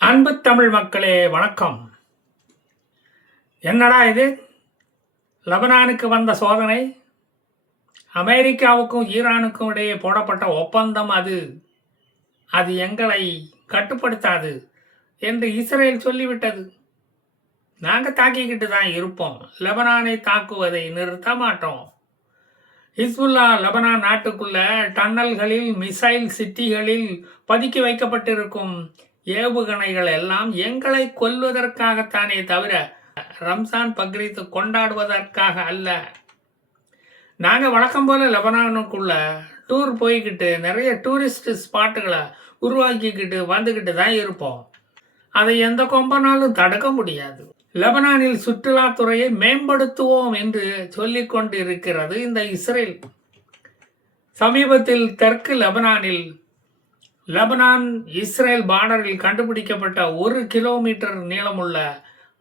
அன்பு தமிழ் மக்களே வணக்கம். என்னடா இது, லெபனானுக்கு வந்த சோதனை, அமெரிக்காவுக்கும் ஈரானுக்கும் இடையே போடப்பட்ட ஒப்பந்தம் அது எங்களை கட்டுப்படுத்தாது என்று இஸ்ரேல் சொல்லிவிட்டது. நாங்கள் தாக்கிக்கிட்டு தான் இருப்போம், லெபனானை தாக்குவதை நிறுத்த மாட்டோம். ஹிஸ்புல்லா லெபனான் நாட்டுக்குள்ள டன்னல்களில், மிசைல் சிட்டிகளில் பதுக்கி வைக்கப்பட்டிருக்கும் ஏவுகணைகள் எல்லாம் எங்களை கொல்வதற்காகத்தானே தவிர ரம்ஜான் பக்ரீத் கொண்டாடுவதற்காக அல்ல. நாங்கள் வழக்கம் போல லெபனானுக்குள்ள டூர் போய்கிட்டு நிறைய டூரிஸ்ட் ஸ்பாட்டுகளை உருவாக்கிக்கிட்டு வந்துக்கிட்டு தான் இருப்போம். அதை எந்த கொம்பனாலும் தடுக்க முடியாது. லெபனானில் சுற்றுலாத்துறையை மேம்படுத்துவோம் என்று சொல்லிக் கொண்டு இருக்கிறது இந்த இஸ்ரேல். சமீபத்தில் தெற்கு லெபனானில் லெபனான் இஸ்ரேல் பார்டரில் கண்டுபிடிக்கப்பட்ட 1 கிலோமீட்டர் நீளமுள்ள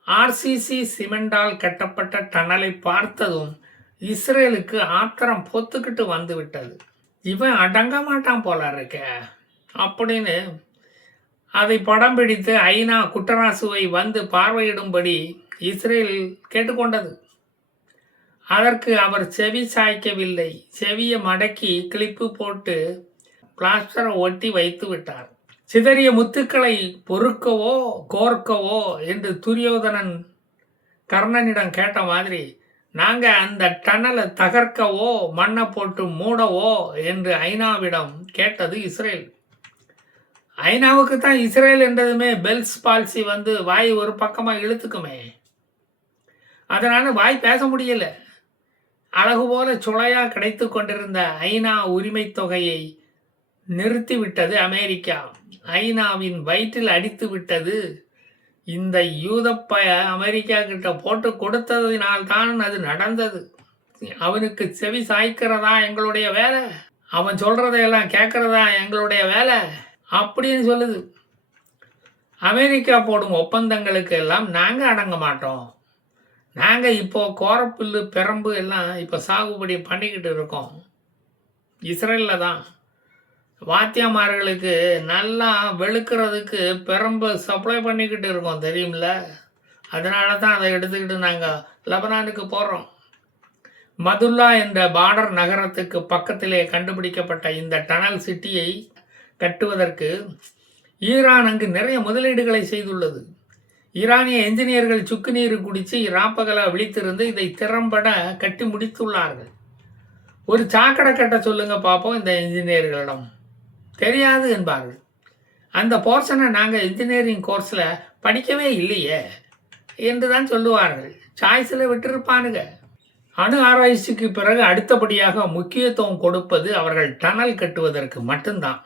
ஆர்சிசி சிமெண்டால் கட்டப்பட்ட டனலை பார்த்ததும் இஸ்ரேலுக்கு ஆத்திரம் பொத்துக்கிட்டு வந்து விட்டது. இவன் அடங்க மாட்டான் போல இருக்க அப்படின்னு அதை படம் பிடித்து ஐநா குட்டராசுவை வந்து பார்வையிடும்படி இஸ்ரேல் கேட்டுக்கொண்டது. அதற்கு அவர் செவி சாய்க்கவில்லை. செவியை மடக்கி கிளிப்பு போட்டு பிளாஸ்டரை ஒட்டி வைத்து விட்டார். சிதறிய முத்துக்களை பொறுக்கவோ கோர்க்கவோ என்று துரியோதனன் கர்ணனிடம் கேட்ட மாதிரி நாங்கள் அந்த டனலை தகர்க்கவோ மண்ணை போட்டு மூடவோ என்று ஐநாவிடம் கேட்டது இஸ்ரேல். ஐநாவுக்கு தான் இஸ்ரேல் என்றதுமே பெல்ஸ் பால்சி வந்து வாய் ஒரு பக்கமாக இழுத்துக்குமே. அதனால வாய் பேச முடியல. அழகு போல சுளையா கிடைத்து கொண்டிருந்த ஐநா உரிமை தொகையை நிறுத்திவிட்டது அமெரிக்கா. ஐநாவின் வயிற்றில் அடித்து விட்டது. இந்த யூதப்பய அமெரிக்கா கிட்ட போட்டு கொடுத்ததினால்தான் அது நடந்தது. அவனுக்கு செவி சாய்க்கிறதா எங்களுடைய வேலை, அவன் சொல்றதையெல்லாம் கேட்கறதா எங்களுடைய வேலை அப்படின்னு சொல்லுது. அமெரிக்கா போடும் ஒப்பந்தங்களுக்கு எல்லாம் நாங்கள் அடங்க மாட்டோம். நாங்கள் இப்போ கோரப்புல்லு பெரம்பு எல்லாம் இப்போ சாகுபடி பண்ணிக்கிட்டு இருக்கோம் இஸ்ரேலில் தான். வாத்தியமார்களுக்கு நல்லா வெளுக்கிறதுக்கு பெரம்பு சப்ளை பண்ணிக்கிட்டு இருக்கோம் தெரியுமில்ல. அதனால தான் அதை எடுத்துக்கிட்டு நாங்கள் லெபனானுக்கு போகிறோம். மதுல்லா என்ற பார்டர் நகரத்துக்கு பக்கத்திலே கண்டுபிடிக்கப்பட்ட இந்த டனல் சிட்டியை கட்டுவதற்கு ஈரான் அங்கு நிறைய முதலீடுகளை செய்துள்ளது. ஈரானிய என்ஜினியர்கள் சுக்கு நீர் குடித்து இராப்பகலா விழித்திருந்து இதை திறம்பட கட்டி முடித்துள்ளார்கள். ஒரு சாக்கடை கட்ட சொல்லுங்க பார்ப்போம் இந்த என்ஜினியர்களிடம். தெரியாது என்பார்கள். அந்த போர்ஷனை நாங்கள் இன்ஜினியரிங் கோர்ஸில் படிக்கவே இல்லையே என்று தான் சொல்லுவார்கள். சாய்ஸில் விட்டுருப்பானுங்க. அணு ஆராய்ச்சிக்கு பிறகு அடுத்தபடியாக முக்கியத்துவம் கொடுப்பது அவர்கள் டனல் கட்டுவதற்கு மட்டும்தான்.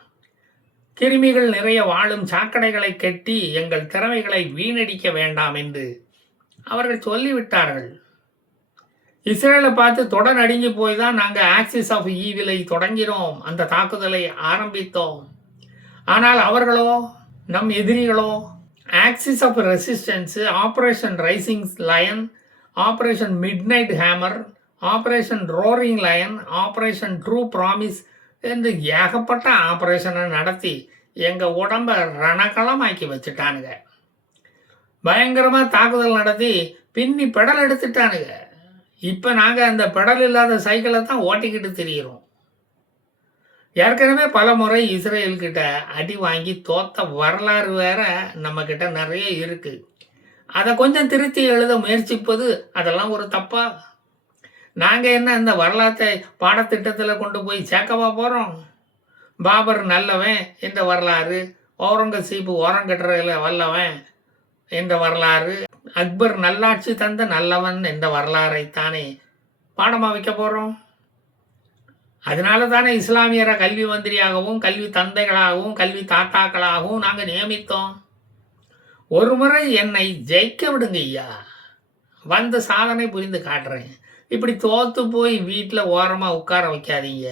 கிருமிகள் நிறைய வாழும் சாக்கடைகளை கட்டி எங்கள் திறமைகளை வீணடிக்க வேண்டாம் என்று அவர்கள் சொல்லிவிட்டார்கள். இஸ்ரேலை பார்த்து தொடர் நடுங்கி போய் தான் நாங்கள் ஆக்சிஸ் ஆஃப் ஈவிலை தொடங்கினோம், அந்த தாக்குதலை ஆரம்பித்தோம். ஆனால் அவர்களோ, நம் எதிரிகளோ, axis of resistance, operation rising lion, operation midnight hammer, operation roaring lion, operation true promise என்று ஏகப்பட்ட ஆப்ரேஷனை நடத்தி எங்கள் உடம்பை ரணகளமாக்கி வச்சுட்டானுங்க. பயங்கரமாக தாக்குதல் நடத்தி பின்னி பெடல் எடுத்துட்டானுங்க. இப்போ நாங்கள் அந்த பெடல் இல்லாத சைக்கிளை தான் ஓட்டிக்கிட்டு திரிகிறோம். ஏற்கனவே பல முறை இஸ்ரேல்கிட்ட அடி வாங்கி தோத்த வரலாறு வேற நம்மக்கிட்ட நிறைய இருக்குது. அதை கொஞ்சம் திருத்தி எழுத முயற்சிப்பது அதெல்லாம் ஒரு தப்பா? நாங்கள் என்ன இந்த வரலாற்றை பாடத்திட்டத்தில் கொண்டு போய் சேர்க்கவா போகிறோம்? பாபர் நல்லவன் என்ற வரலாறு, ஔரங்கசீப் ஓரங்கட்டுறதுல வல்லவன் என்ற வரலாறு, அக்பர் நல்லாட்சி தந்த நல்லவன் என்ற வரலாறைத்தானே பாடமாக வைக்க போகிறோம். அதனால தானே இஸ்லாமியரை கல்வி மந்திரியாகவும் கல்வி தந்தைகளாகவும் கல்வி தாத்தாக்களாகவும் நாங்கள் நியமித்தோம். ஒரு முறை என்னை ஜெயிக்க விடுங்க ஐயா, வந்து சாதனை புரிந்து காட்டுறேன். இப்படி தோற்று போய் வீட்டில் ஓரமாக உட்கார வைக்காதீங்க.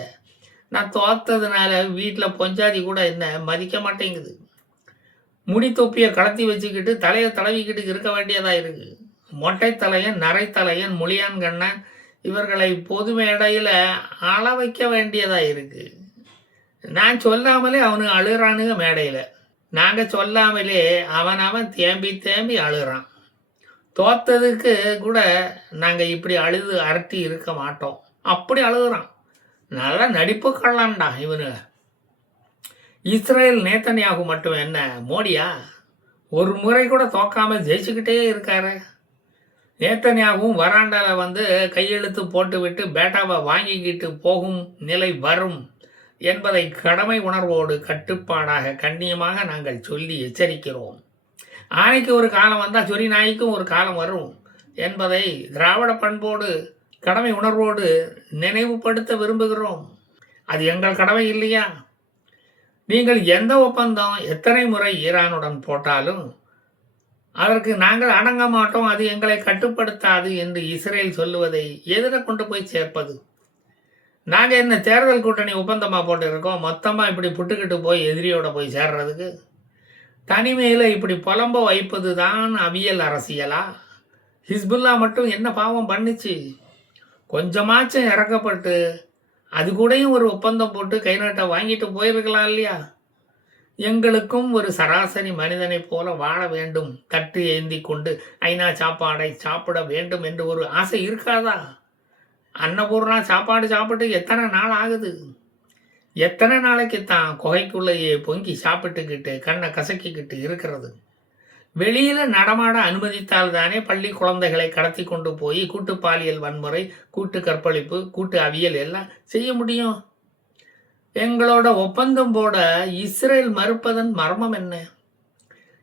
நான் தோத்ததுனால வீட்டில் பொஞ்சாதி கூட என்ன மதிக்க மாட்டேங்குது. முடி தொப்பியை கலத்தி வச்சுக்கிட்டு தலையை தடவிக்கிட்டு இருக்க வேண்டியதாக இருக்குது. மொட்டை தலையன், நரை தலையன், முளியான் கண்ணன் இவர்களை பொது மேடையில் அள வைக்க வேண்டியதாக இருக்குது. நான் சொல்லாமலே அவனுக்கு அழுகிறானுங்க மேடையில். நாங்க சொல்லாமலே அவன் தேம்பி தேம்பி அழுகிறான். தோத்ததுக்கு கூட நாங்க இப்படி அழுது அரட்டி இருக்க மாட்டோம். அப்படி அழுகுறான். நல்லா நடிப்பு கள்ளன்டா இவனுங்க. இஸ்ரேல் நேத்தன்யாகு மட்டும் என்ன மோடியா? ஒரு முறை கூட தோக்காம ஜெயிச்சுக்கிட்டே இருக்காரு. நேத்தன்யாகவும் வராண்டால வந்து கையெழுத்து போட்டுவிட்டு பேட்டாவை வாங்கிக்கிட்டு போகும் நிலை வரும் என்பதை கடமை உணர்வோடு கட்டுப்பாடாக கண்ணியமாக நாங்கள் சொல்லி எச்சரிக்கிறோம். ஆணைக்கு ஒரு காலம் வந்தால் சொறி நாய்க்கும் ஒரு காலம் வரும் என்பதை திராவிட பண்போடு கடமை உணர்வோடு நினைவுபடுத்த விரும்புகிறோம். அது எங்கள் கடமை இல்லையா? நீங்கள் எந்த ஒப்பந்தம் எத்தனை முறை ஈரானுடன் போட்டாலும் அதற்கு நாங்கள் அடங்க மாட்டோம், அது எங்களை கட்டுப்படுத்தாது என்று இஸ்ரேல் சொல்லுவதை எதிர கொண்டு போய் சேர்ப்பது? நாங்கள் என்ன தேர்தல் கூட்டணி ஒப்பந்தமாக போட்டு இருக்கோம் மொத்தமாக இப்படி புட்டுக்கிட்டு போய் எதிரியோட போய் சேர்றதுக்கு? தனிமையில் இப்படி புலம்ப வைப்பது தான் அவியல் அரசியலா? ஹிஸ்புல்லா மட்டும் என்ன பாவம் பண்ணிச்சு? கொஞ்சமாச்சும் இறக்கப்பட்டு அது கூடயும் ஒரு ஒப்பந்தம் போட்டு கை நாட்டை வாங்கிட்டு போயிருக்கலாம் இல்லையா? எங்களுக்கும் ஒரு சராசரி மனிதனைப் போல வாழ வேண்டும், தட்டு ஏந்தி கொண்டு ஐநா சாப்பாடை சாப்பிட வேண்டும் என்று ஒரு ஆசை இருக்காதா? அன்னபூர்ணா சாப்பாடு சாப்பிட்டு எத்தனை நாள் ஆகுது? எத்தனை நாளைக்கு தான் குகைக்குள்ளேயே பொங்கி சாப்பிட்டுக்கிட்டு கண்ணை கசக்கிக்கிட்டு இருக்கிறது? வெளியில நடமாட அனுமதித்தால் தானே பள்ளி குழந்தைகளை கடத்தி கொண்டு போய் கூட்டு பாலியல் வன்முறை, கூட்டு கற்பழிப்பு, கூட்டு அவியல் எல்லாம் செய்ய முடியும். எங்களோட ஒப்பந்தம் போட இஸ்ரேல் மறுப்பதன் மர்மம் என்ன?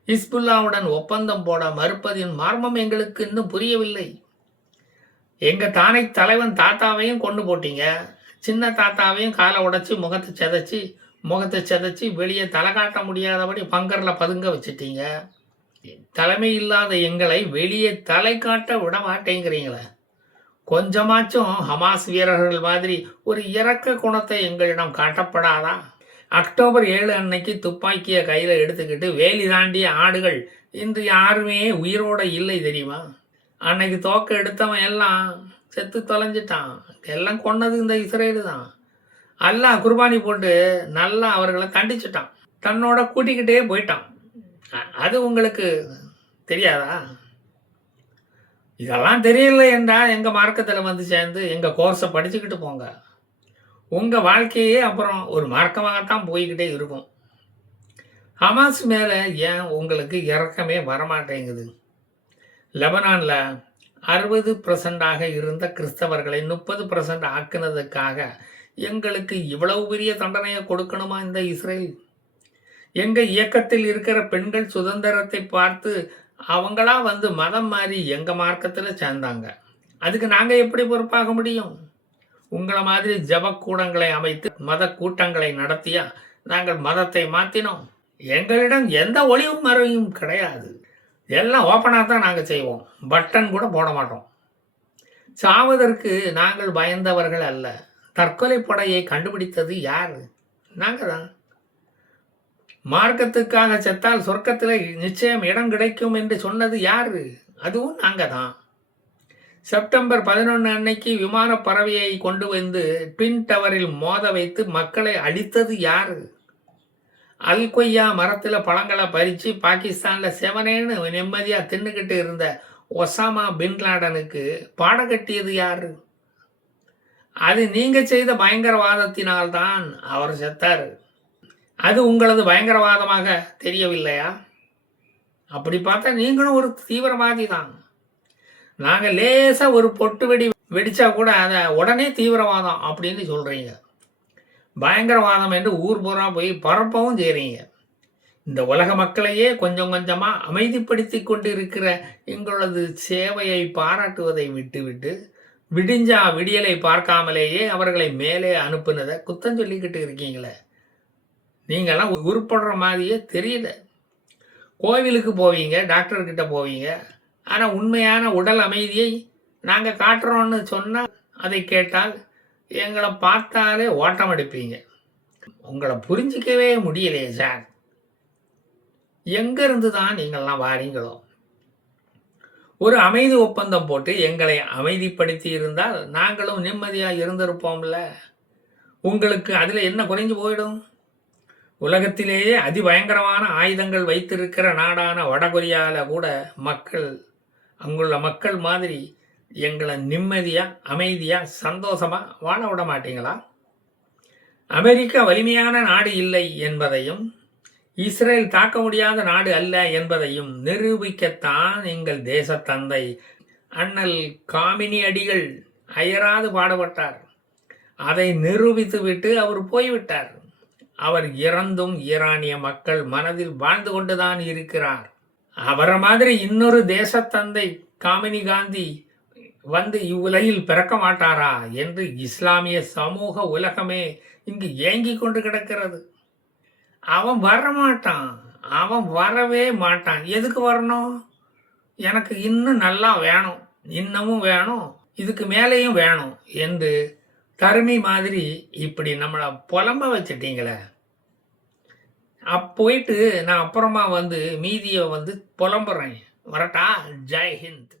ஹிஸ்புல்லாவுடன் ஒப்பந்தம் போட மறுப்பதின் மர்மம் எங்களுக்கு இன்னும் புரியவில்லை. எங்க தானை தலைவன் தாத்தாவையும் கொண்டு போட்டீங்க, சின்ன தாத்தாவையும் காலை உடைச்சி முகத்தை செதைச்சி வெளியே தலை காட்ட முடியாதபடி பங்கர்ல பதுங்க வச்சுட்டீங்க. தலைமை இல்லாத எங்களை வெளியே தலை காட்ட விட மாட்டேங்கிறீங்களே. கொஞ்சமாச்சும் ஹமாஸ் வீரர்கள் மாதிரி ஒரு இரக்க குணத்தை எங்களிடம் காட்டப்படாதா? அக்டோபர் 7 அன்னைக்கு துப்பாக்கியை கையில் எடுத்துக்கிட்டு வேலி தாண்டிய ஆடுகள் இன்று யாருமே உயிரோட இல்லை தெரியுமா? அன்னைக்கு தோக்க எடுத்தவன் எல்லாம் செத்து தொலைஞ்சிட்டான். எல்லாம் கொன்னது இந்த இஸ்ரேலு தான். அல்லாஹ் குர்பானி போட்டு நல்லா அவர்களை தண்டிச்சிட்டான், தன்னோட கூட்டிக்கிட்டே போயிட்டான். அது உங்களுக்கு தெரியாதா? இதெல்லாம் தெரியல என்றால் எங்கள் மார்க்கத்தில் வந்து சேர்ந்து எங்கள் கோர்ஸை படிச்சுக்கிட்டு போங்க. உங்கள் வாழ்க்கையே அப்புறம் ஒரு மார்க்கமாகத்தான் போய்கிட்டே இருக்கும். ஹமாஸ் மேலே ஏன் உங்களுக்கு இறக்கமே வரமாட்டேங்குது? லெபனானில் 60% இருந்த கிறிஸ்தவர்களை 30% ஆக்குனதுக்காக எங்களுக்கு இவ்வளவு பெரிய தண்டனையை கொடுக்கணுமா இந்த இஸ்ரேல்? எங்கள் இயக்கத்தில் இருக்கிற பெண்கள் சுதந்திரத்தை பார்த்து அவங்களா வந்து மதம் மாறி எங்கள் மார்க்கத்தில் சேர்ந்தாங்க. அதுக்கு நாங்கள் எப்படி பொறுப்பாக முடியும்? உங்களை மாதிரி ஜபக்கூடங்களை அமைத்து மத கூட்டங்களை நடத்தியா நாங்கள் மதத்தை மாற்றினோம்? எங்களிடம் எந்த ஒளிவு மறைவும் கிடையாது. எல்லாம் ஓப்பனாக தான் நாங்கள் செய்வோம், பட்டன் கூட போட மாட்டோம். சாவதற்கு நாங்கள் பயந்தவர்கள் அல்ல. தற்கொலை படையை கண்டுபிடித்தது யார்? நாங்கள் தான். மார்க்கத்துக்காக செத்தால் சொர்க்கத்தில் நிச்சயம் இடம் கிடைக்கும் என்று சொன்னது யாரு? அதுவும் நாங்கள் தான். செப்டம்பர் 11 அன்னைக்கு விமான பறவையை கொண்டு வந்து ட்வின் டவரில் மோத வைத்து மக்களை அழித்தது யாரு? அல் கொய்யா மரத்தில் பழங்களை பறித்து பாகிஸ்தானில் செவனேன்னு நிம்மதியாக தின்னுக்கிட்டு இருந்த ஒசாமா பின் லாடனுக்கு பாடம் கட்டியது யாரு? அது நீங்கள் செய்த பயங்கரவாதத்தினால்தான் அவர் செத்தார். அது உங்களது பயங்கரவாதமாக தெரியவில்லையா? அப்படி பார்த்தா நீங்களும் ஒரு தீவிரவாதி தான். நாங்கள் லேசாக ஒரு பொட்டு வெடிச்சா கூட அதை உடனே தீவிரவாதம் அப்படின்னு சொல்கிறீங்க. பயங்கரவாதம் என்று ஊர் பூரா போய் பரப்பவும் செய்கிறீங்க. இந்த உலக மக்களையே கொஞ்சம் கொஞ்சமாக அமைதிப்படுத்தி கொண்டு இருக்கிற எங்களது சேவையை பாராட்டுவதை விட்டுவிட்டு விடிஞ்சா விடியலை பார்க்காமலேயே அவர்களை மேலே அனுப்புனதை குத்தம் சொல்லிக்கிட்டு இருக்கீங்களே. நீங்கள்லாம் உருப்படுற மாதிரியே தெரியல. கோவிலுக்கு போவீங்க, டாக்டர்கிட்ட போவீங்க, ஆனால் உண்மையான உடல் அமைதியை நாங்கள் காட்டுறோன்னு சொன்னால் அதை கேட்டால் எங்களை பார்த்தாலே ஓட்டம் அடிப்பீங்க. உங்களை புரிஞ்சிக்கவே முடியலையே சார். எங்கேருந்து தான் நீங்கள்லாம் வாரீங்களோ? ஒரு அமைதி ஒப்பந்தம் போட்டு எங்களை அமைதிப்படுத்தி இருந்தால் நாங்களும் நிம்மதியாக இருந்திருப்போம்ல. உங்களுக்கு அதில் என்ன குறைஞ்சு போயிடும்? உலகத்திலேயே அதிபயங்கரமான ஆயுதங்கள் வைத்திருக்கிற நாடான வடகொரியாவில் கூட மக்கள் அங்குள்ள மக்கள் மாதிரி எங்களை நிம்மதியாக அமைதியாக சந்தோஷமாக வாழ விட மாட்டீங்களா? அமெரிக்கா வலிமையான நாடு இல்லை என்பதையும் இஸ்ரேல் தாக்க முடியாத நாடு அல்ல என்பதையும் நிரூபிக்கத்தான் எங்கள் தேசத்தந்தை அண்ணல் காமினி அடிகள் அயராது பாடுபட்டார். அதை நிரூபித்துவிட்டு அவர் போய்விட்டார். அவர் இறந்தும் ஈரானிய மக்கள் மனதில் வாழ்ந்து கொண்டுதான் இருக்கிறார். அவரை மாதிரி இன்னொரு தேசத்தந்தை காமினி காந்தி வந்து இவ்வுலகில் பிறக்க மாட்டாரா என்று இஸ்லாமிய சமூக உலகமே இங்கு ஏங்கி கொண்டு கிடக்கிறது. அவன் வரமாட்டான், அவன் வரவே மாட்டான். எதுக்கு வரணும்? எனக்கு இன்னும் நல்லா வேணும், இன்னமும் வேணும், இதுக்கு மேலேயும் வேணும் என்று தருமி மாதிரி இப்படி நம்மளை புலம்ப வச்சிட்டீங்களே. போயிட்டு நான் அப்புறமா வந்து மீதியை வந்து புலம்புறேன். வரட்டா? ஜெய் ஹிந்த்.